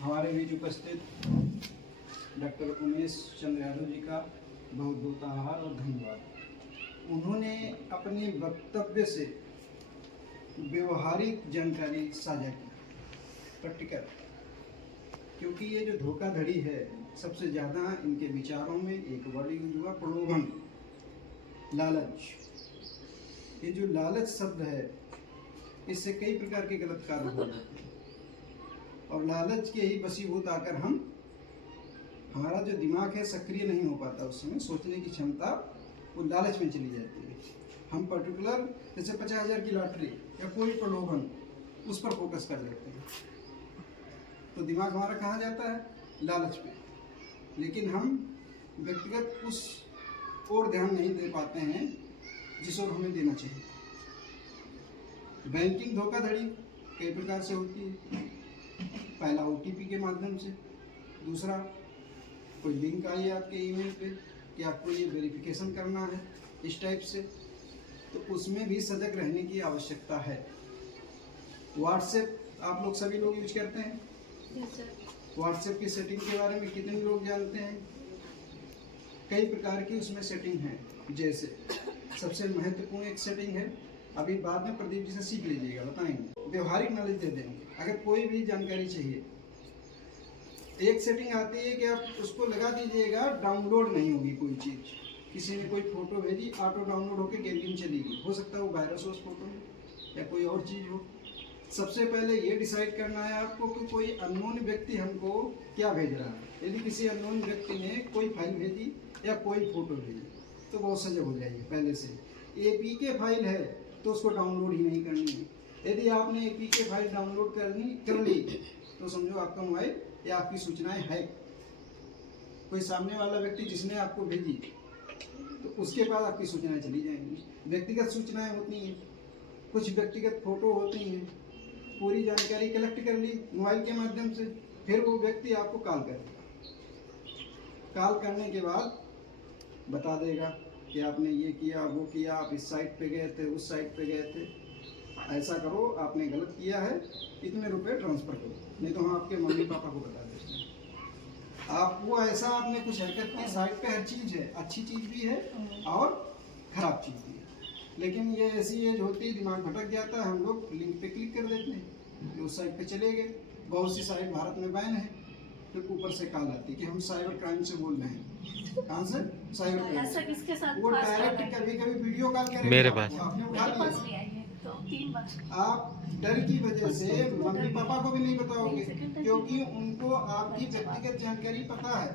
हमारे बीच उपस्थित डॉक्टर उमेश चंद्र यादव जी का बहुत बहुत आभार और धन्यवाद। उन्होंने अपने वक्तव्य से व्यवहारिक जानकारी साझा की, प्रैक्टिकल, क्योंकि ये जो धोखाधड़ी है सबसे ज़्यादा इनके विचारों में एक वर्ड यूज हुआ, प्रलोभन, लालच। ये जो लालच शब्द है इससे कई प्रकार के गलत कार्य हो जाते हैं और लालच के ही वशीभूत आकर हमारा जो दिमाग है सक्रिय नहीं हो पाता, उस समय सोचने की क्षमता वो लालच में चली जाती है। हम पर्टिकुलर जैसे 50,000 की लॉटरी या कोई प्रलोभन उस पर फोकस कर देते हैं तो दिमाग हमारा कहाँ जाता है? लालच पे। लेकिन हम व्यक्तिगत उस ओर ध्यान नहीं दे पाते हैं जिस ओर हमें देना चाहिए। बैंकिंग धोखाधड़ी कई प्रकार से होती है। पहला OTP के माध्यम से, दूसरा कोई लिंक आई है आपके ईमेल पे कि आपको ये वेरिफिकेशन करना है इस टाइप से, तो उसमें भी सजग रहने की आवश्यकता है। व्हाट्सएप आप लोग सभी लोग यूज करते हैं। व्हाट्सएप की सेटिंग के बारे में कितने लोग जानते हैं? कई प्रकार की उसमें सेटिंग है। जैसे सबसे महत्वपूर्ण एक सेटिंग है, अभी बाद में प्रदीप जी से सीख लीजिएगा, बताएंगे, व्यवहारिक नॉलेज दे देंगे। अगर कोई भी जानकारी चाहिए, एक सेटिंग आती है कि आप उसको लगा दीजिएगा, डाउनलोड नहीं होगी कोई चीज़। किसी ने कोई फोटो भेजी, ऑटो डाउनलोड होकर गैलरी में चली गई, हो सकता है वो वायरस हो उस फोटो में या कोई और चीज़ हो। सबसे पहले ये डिसाइड करना है आपको कि कोई अननोन व्यक्ति हमको क्या भेज रहा है। यदि किसी अननोन व्यक्ति ने कोई फाइल भेजी या कोई फोटो भेजी तो बहुत सजग हो जाइए पहले से। APK फाइल है तो उसको डाउनलोड ही नहीं करनी है। यदि आपने APK फाइल डाउनलोड कर ली तो समझो आपका मोबाइल या आपकी सूचनाएं है। कोई सामने वाला व्यक्ति जिसने आपको भेजी तो उसके बाद आपकी सूचनाएं चली जाएंगी। व्यक्तिगत सूचनाएं होती हैं, कुछ व्यक्तिगत फोटो होती हैं, पूरी जानकारी कलेक्ट कर ली मोबाइल के माध्यम से, फिर वो व्यक्ति आपको कॉल करेगा। कॉल करने के बाद बता देगा कि आपने ये किया, वो किया, आप इस साइट पे गए थे, उस साइट पे गए थे, ऐसा करो, आपने गलत किया है, इतने रुपए ट्रांसफ़र करो, नहीं तो हम आपके मम्मी पापा को बता देते हैं। आप वो ऐसा आपने कुछ हरकत की, साइट पे हर चीज़ है, अच्छी चीज़ भी है और ख़राब चीज़ भी है। लेकिन ये ऐसी एज होती है, दिमाग भटक जाता है, हम लोग लिंक पे क्लिक कर देते हैं, उस साइट पे चले गए। बहुत सी साइट भारत में बैन है, फिर ऊपर से कॉल आती है कि हम साइबर क्राइम से बोल रहे हैं। कहाँ से? Cyber crime. वो डायरेक्ट कभी कभी वीडियो कॉल करेंगे मेरे पास, आपने उठा लिया, तो 3 बार आप डर की वजह से मम्मी पापा को भी नहीं बताओगे क्योंकि उनको आपकी व्यक्तिगत जानकारी पता है,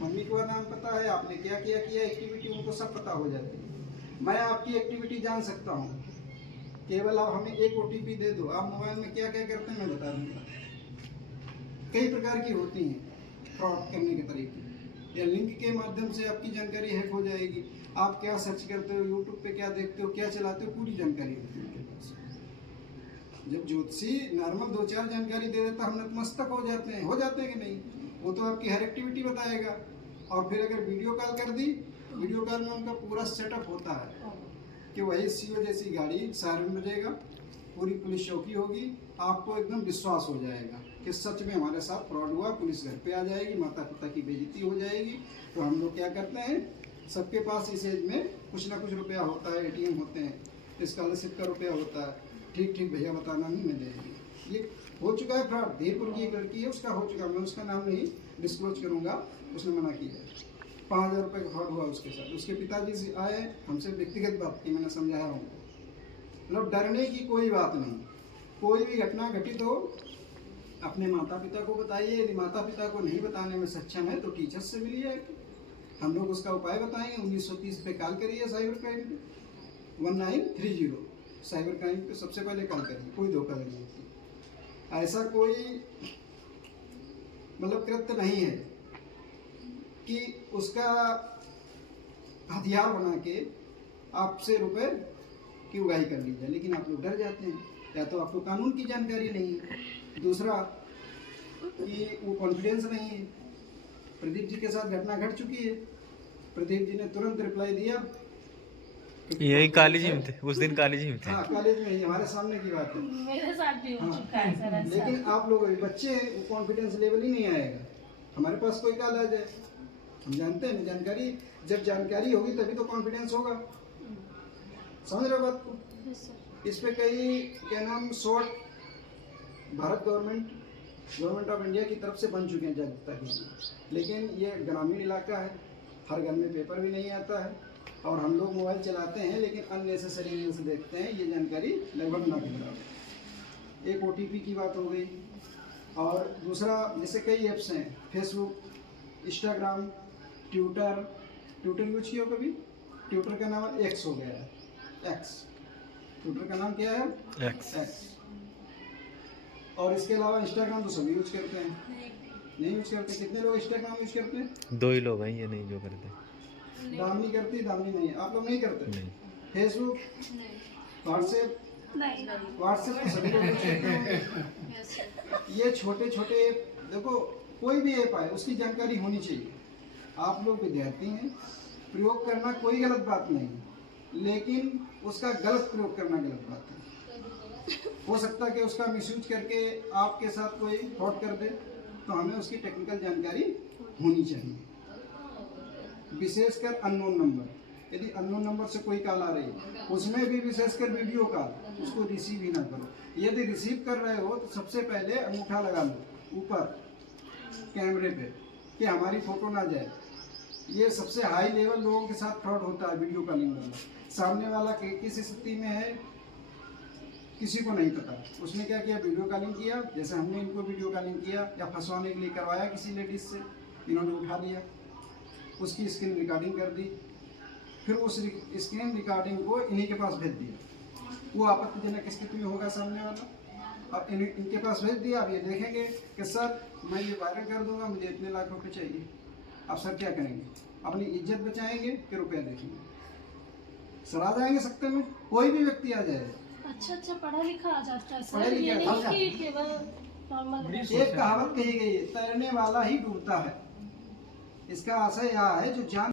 मम्मी को नाम पता है, आपने क्या किया एक्टिविटी उनको सब पता हो जाती है। मैं आपकी एक्टिविटी जान सकता हूँ, केवल आप हमें एक OTP दे दो, आप मोबाइल में क्या क्या करते हैं मैं बता दूंगा। कई प्रकार की होती हैं फ्रॉड करने के तरीके, या लिंक के माध्यम से आपकी जानकारी हैक हो जाएगी। आप क्या सर्च करते हो, यूट्यूब पे क्या देखते हो, क्या चलाते हो, पूरी जानकारी होती है उनके पास। जब ज्योतिषी नॉर्मल 2-4 जानकारी दे देता हम नतमस्तक हो जाते हैं कि नहीं? वो तो आपकी हर एक्टिविटी बताएगा। और फिर अगर वीडियो कॉल कर दी, वीडियो कॉल में उनका पूरा सेटअप होता है कि वही CO जैसी गाड़ी सायरन बजेगा, पूरी पुलिस चौकी होगी, आपको एकदम विश्वास हो जाएगा कि सच में हमारे साथ फ्रॉड हुआ। पुलिस घर पे आ जाएगी, माता पिता की बेइज्जती हो जाएगी। तो हम लोग क्या करते हैं, सबके पास इस एज में कुछ ना कुछ रुपया होता है, ATM होते हैं, स्कॉलरशिप का रुपया होता है, ठीक भैया बताना नहीं, मैं दे दूँगी। ये हो चुका है फ्रॉड। धीरपुर की एक लड़की है, उसका हो चुका, मैं उसका नाम नहीं डिस्क्लोज करूँगा, उसने मना किया। 5,000 रुपये का फ्रॉड हुआ उसके साथ। उसके पिताजी आए, हमसे व्यक्तिगत बात की, मैंने समझाया उनको। मतलब डरने की कोई बात नहीं। कोई भी घटना घटित हो अपने माता पिता को बताइए। यदि माता पिता को नहीं बताने में सक्षम है तो टीचर्स से मिलिए, हम लोग उसका उपाय बताएंगे। 1930 पे कॉल करिए साइबर क्राइम पे, 1930 साइबर क्राइम पे सबसे पहले कॉल करिए, कोई धोखाधड़ी नहीं होती। ऐसा कोई मतलब कृत्य नहीं है कि उसका हथियार बना के आपसे रुपए की उगाही कर ली जाए, लेकिन आप लोग डर जाते हैं। या तो आपको कानून की जानकारी नहीं है, दूसरा कि वो कॉन्फिडेंस नहीं है। प्रदीप जी के साथ घटना घट चुकी है, प्रदीप जी ने तुरंत रिप्लाई दिया यही कॉलेज में थे उस दिन, कॉलेज में थे। हाँ कॉलेज में ही हमारे सामने की बात है। मेरे साथ भी हो हाँ। चुका है सर ऐसा। लेकिन आप लोग अभी बच्चे हैं, कॉन्फिडेंस लेवल ही नहीं आएगा। हमारे पास कोई काल आ जाए, हम जानते हैं जानकारी, जब जानकारी होगी तभी तो कॉन्फिडेंस होगा। समझ रहे हो बात को? इस पे कई क्या नाम short Bharat government of India की तरफ से बन चुके हैं जागरूकता के लिए, लेकिन ये ग्रामीण इलाका है, हर घर में पेपर भी नहीं आता है और हम लोग मोबाइल चलाते हैं लेकिन अननेसेसरी न्यूज़ देखते हैं, ये जानकारी लगभग ना के बराबर। एक OTP की बात हो गई, और दूसरा जैसे कई ऐप्स हैं, फेसबुक, इंस्टाग्राम, ट्विटर यूज किया हो कभी? ट्विटर का नाम एक्स हो गया है, एक्स। ट्विटर का नाम क्या है? एक्स। और इसके अलावा इंस्टाग्राम तो सभी यूज करते हैं, नहीं यूज करते? कितने लोग इंस्टाग्राम यूज करते हैं? 2 ही लोग हैं, ये नहीं जो करते। दामिनी करती, दामिनी नहीं, आप लोग नहीं करते? नहीं। फेसबुक, व्हाट्सएप, व्हाट्सएप तो सभी लोग यूज करते हैं। ये छोटे छोटे देखो, कोई भी ऐप आए उसकी जानकारी होनी चाहिए। आप लोग विद्यार्थी हैं, प्रयोग करना कोई गलत बात नहीं, लेकिन उसका गलत प्रयोग करना गलत बात है। हो सकता है कि उसका मिसयूज करके आपके साथ कोई फ्रॉड कर दे, तो हमें उसकी टेक्निकल जानकारी होनी चाहिए। विशेषकर अननोन नंबर, यदि अननोन नंबर से कोई कॉल आ रही है, उसमें भी विशेषकर वीडियो कॉल, उसको रिसीव ही ना करो। यदि रिसीव कर रहे हो तो सबसे पहले अंगूठा लगा लो ऊपर कैमरे पे कि हमारी फोटो ना जाए। ये सबसे हाई लेवल लोगों के साथ फ्रॉड होता है वीडियो कॉलिंग वाला। सामने वाला किस स्थिति में है किसी को नहीं पता, उसने क्या किया, वीडियो कॉलिंग किया, जैसे हमने इनको वीडियो कॉलिंग किया या फंसवाने के लिए करवाया किसी लेडीज से, इन्होंने उठा लिया, उसकी स्क्रीन रिकॉर्डिंग कर दी, फिर उस स्क्रीन रिकॉर्डिंग को इन्हीं के पास भेज दिया। वो आपत्तिजनक स्थिति में होगा सामने वाला, अब इनके पास भेज दिया। अब ये देखेंगे कि सर मैं ये वायरल कर दूंगा, मुझे इतने लाख रुपए चाहिए। अब सर क्या करेंगे? अपनी इज्जत बचाएंगे कि रुपया देखेंगे? सर आ जाएंगे सकते में, कोई भी व्यक्ति आ जाए। अच्छा पढ़ा लिखा आ जाता है पढ़ा सर, लिखा ये आ नहीं जाता कि केवल नॉर्मल। एक कहावत कही गई है, तैरने वाला ही डूबता है। इसका आशय यह है जो जान